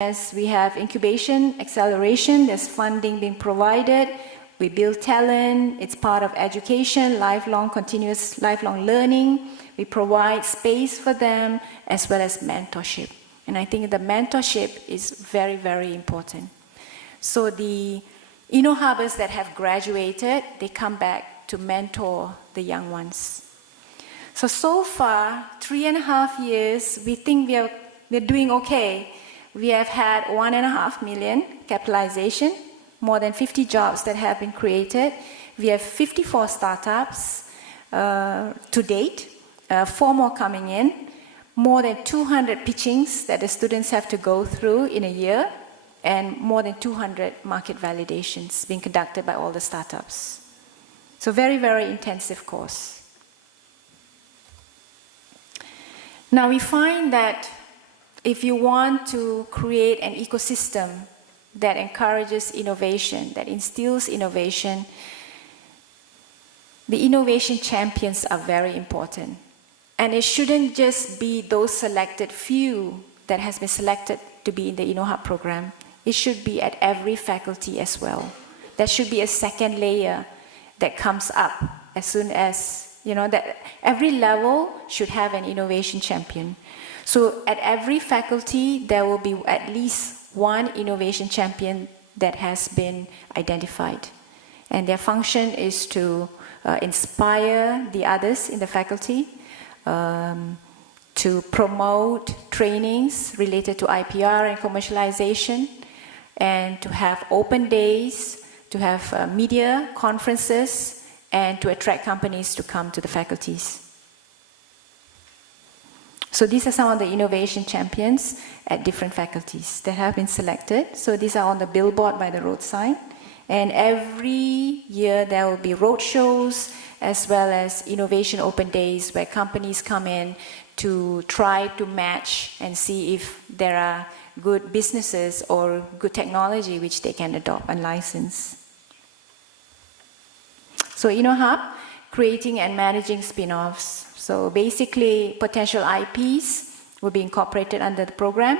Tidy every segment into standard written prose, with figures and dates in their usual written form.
As we have incubation, acceleration, there's funding being provided. We build talent, it's part of education, continuous lifelong learning. We provide space for them as well as mentorship. And I think the mentorship is very, very important. So the Innohubbers that have graduated, they come back to mentor the young ones. So far, 3.5 years, we think we're doing okay. We have had 1.5 million capitalization, more than 50 jobs that have been created. We have 54 startups to date, 4 more coming in, more than 200 pitchings that the students have to go through in a year, and more than 200 market validations being conducted by all the startups. So very, very intensive course. Now we find that if you want to create an ecosystem that encourages innovation, that instills innovation, the innovation champions are very important. And it shouldn't just be those selected few that has been selected to be in the Innohub program. It should be at every faculty as well. There should be a second layer that comes up as soon as, that every level should have an innovation champion. So at every faculty, there will be at least one innovation champion that has been identified. And their function is to inspire the others in the faculty, to promote trainings related to IPR and commercialization, and to have open days, to have media conferences, and to attract companies to come to the faculties. So these are some of the innovation champions at different faculties that have been selected. So these are on the billboard by the roadside. And every year there will be road shows as well as innovation open days where companies come in to try to match and see if there are good businesses or good technology which they can adopt and license. So Innohub, creating and managing spin-offs. So basically, potential IPs will be incorporated under the program,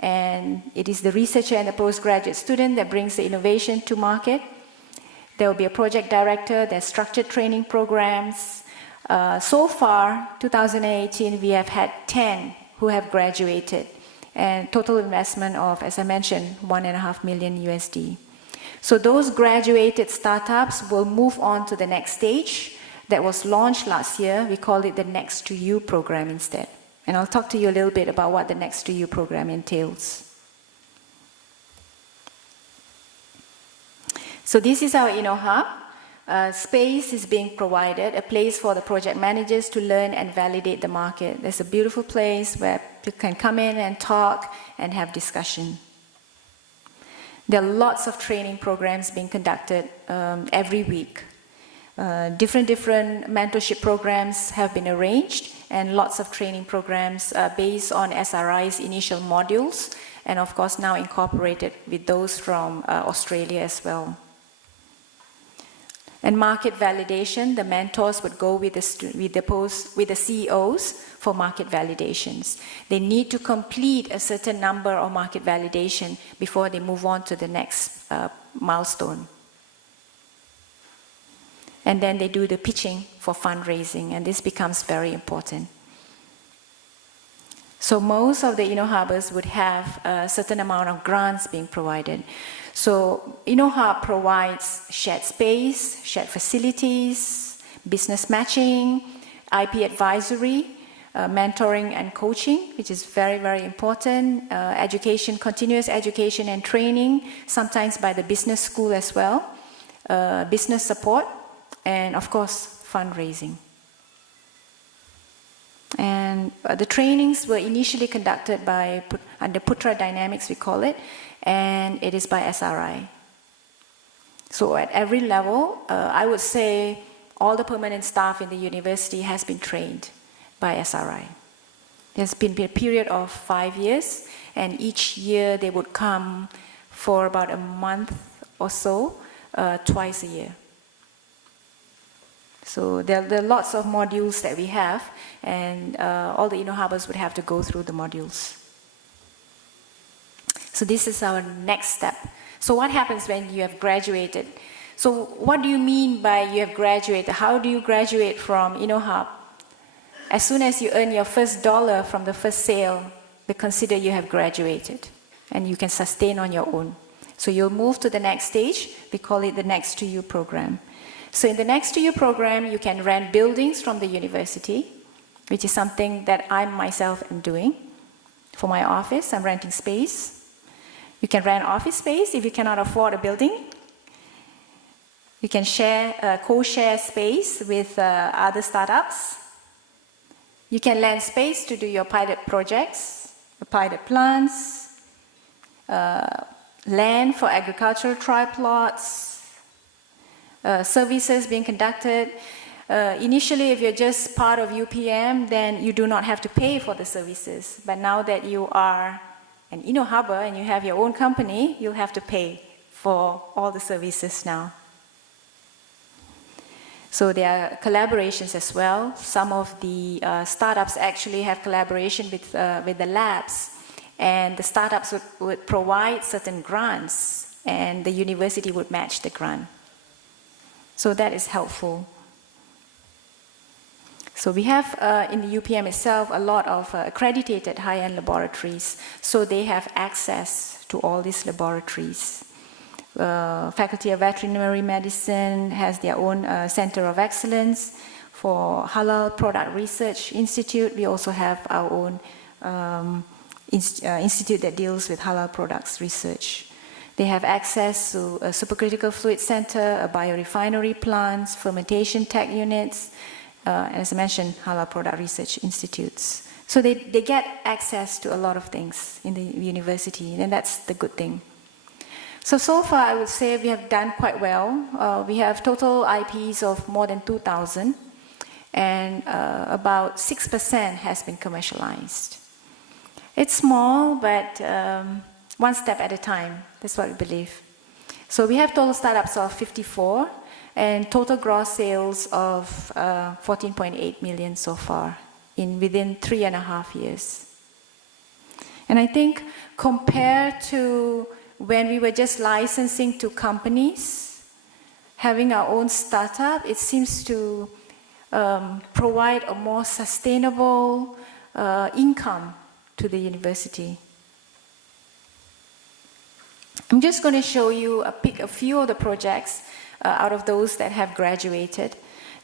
and it is the researcher and the postgraduate student that brings the innovation to market. There will be a project director, there's structured training programs. So far, 2018, we have had 10 who have graduated, and total investment of, as I mentioned, $1.5 million USD. So those graduated startups will move on to the next stage. That was launched last year. We call it the Next to You program instead. And I'll talk to you a little bit about what the Next to You program entails. So this is our Innohub. Space is being provided, a place for the project managers to learn and validate the market. There's a beautiful place where you can come in and talk and have discussion. There are lots of training programs being conducted every week. Different mentorship programs have been arranged, and lots of training programs based on SRI's initial modules, and of course now incorporated with those from Australia as well. And market validation, the mentors would go with the CEOs for market validations. They need to complete a certain number of market validation before they move on to the next milestone. And then they do the pitching for fundraising, and this becomes very important. So most of the Innohubbers would have a certain amount of grants being provided. So Innohub provides shared space, shared facilities, business matching, IP advisory, mentoring and coaching, which is very, very important, education, continuous education and training, sometimes by the business school as well, business support, and of course, fundraising. And the trainings were initially conducted by, under Putra Dynamics, we call it, and it is by SRI. So at every level, I would say all the permanent staff in the university has been trained by SRI. There's been a period of 5 years, and each year they would come for about a month or so, twice a year. So there are lots of modules that we have, and all the Innohubbers would have to go through the modules. So this is our next step. So what happens when you have graduated? So what do you mean by you have graduated? How do you graduate from Innohub? As soon as you earn your first dollar from the first sale, they consider you have graduated and you can sustain on your own. So you'll move to the next stage. We call it the Next to You program. So in the Next to You program, you can rent buildings from the university, which is something that I myself am doing. For my office, I'm renting space. You can rent office space if you cannot afford a building. You can share, co-share space with other startups. You can lend space to do your pilot projects, pilot plants, land for agricultural triplots, services being conducted. Initially, if you're just part of UPM, then you do not have to pay for the services. But now that you are an Innohubber and you have your own company, you'll have to pay for all the services now. So there are collaborations as well. Some of the startups actually have collaboration with the labs. And the startups would provide certain grants, and the university would match the grant. So that is helpful. So we have in the UPM itself a lot of accredited high-end laboratories. So they have access to all these laboratories. Faculty of Veterinary Medicine has their own Center of Excellence. For Halal Product Research Institute, we also have our own institute that deals with halal products research. They have access to a supercritical fluid center, a biorefinery plants, fermentation tech units, as I mentioned, halal product research institutes. So they get access to a lot of things in the university, and that's the good thing. So far, I would say we have done quite well. We have total IPs of more than 2,000, and about 6% has been commercialized. It's small, but one step at a time. That's what we believe. So we have total startups of 54, and total gross sales of 14.8 million so far, within 3.5 years. And I think compared to when we were just licensing to companies, having our own startup, it seems to provide a more sustainable income to the university. I'm just going to show you, pick a few of the projects out of those that have graduated.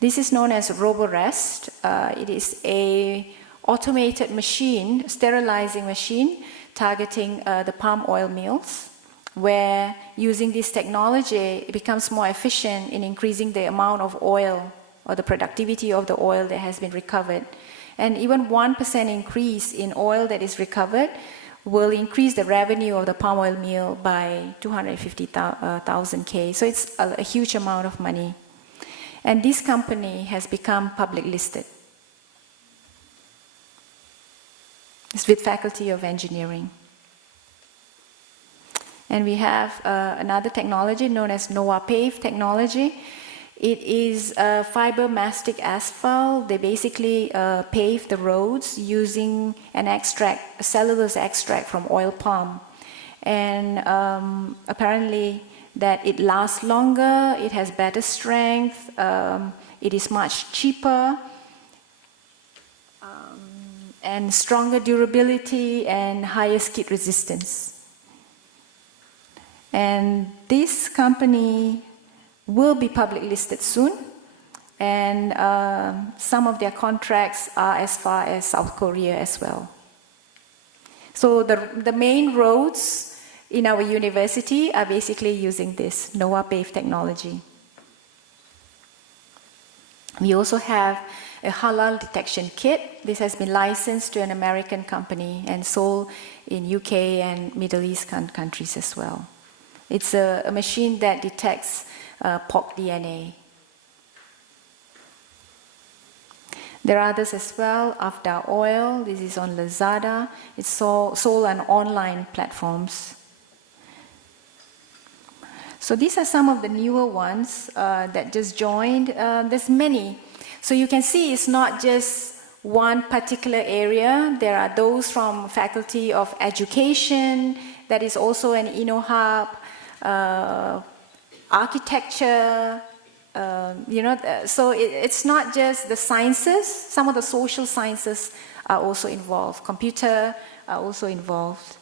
This is known as RoboRest. It is a automated machine, sterilizing machine, targeting the palm oil mills, where using this technology, it becomes more efficient in increasing the amount of oil or the productivity of the oil that has been recovered. And even 1% increase in oil that is recovered will increase the revenue of the palm oil mill by 250,000 K. So it's a huge amount of money. And this company has become public listed. It's with Faculty of Engineering. And we have another technology known as NovaPave technology. It is fiber mastic asphalt. They basically pave the roads using an extract, a cellulose extract from oil palm. And apparently that it lasts longer, it has better strength, it is much cheaper, and stronger durability and higher skid resistance. And this company will be public listed soon, and some of their contracts are as far as South Korea as well. So the main roads in our university are basically using this NovaPave technology. We also have a halal detection kit. This has been licensed to an American company and sold in UK and Middle East countries as well. It's a machine that detects pork DNA. There are others as well. After Oil, this is on Lazada. It's sold on online platforms. So these are some of the newer ones that just joined. There's many. So you can see it's not just one particular area. There are those from Faculty of Education, that is also an Innohub, architecture, so it's not just the sciences, some of the social sciences are also involved, computer are also involved.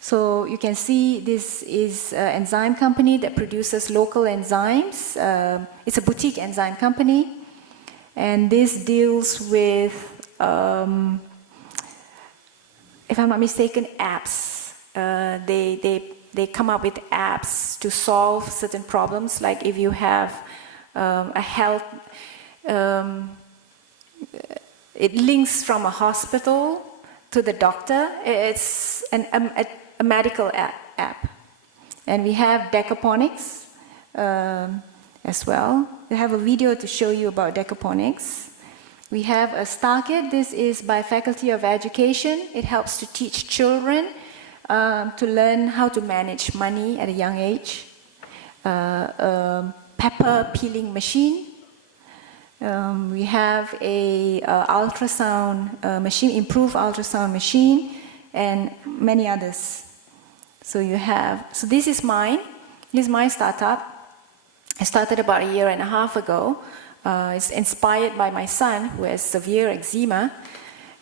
So you can see this is an enzyme company that produces local enzymes. It's a boutique enzyme company, and this deals with, if I'm not mistaken, apps. They come up with apps to solve certain problems, like if you have a health, it links from a hospital to the doctor. It's a medical app. And we have decaponics as well. We have a video to show you about decaponics. We have a StarKit. This is by Faculty of Education. It helps to teach children to learn how to manage money at a young age. Pepper peeling machine. We have a ultrasound machine, improved ultrasound machine, and many others. So this is mine. This is my startup. I started about 1.5 years ago. It's inspired by my son, who has severe eczema.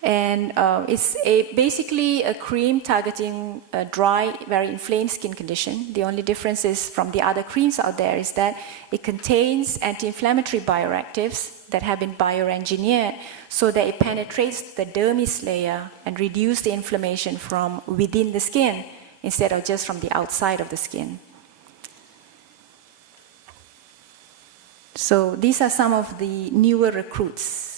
And it's basically a cream targeting a dry, very inflamed skin condition. The only difference is from the other creams out there is that it contains anti-inflammatory bioactives that have been bioengineered so that it penetrates the dermis layer and reduces the inflammation from within the skin instead of just from the outside of the skin. So these are some of the newer recruits.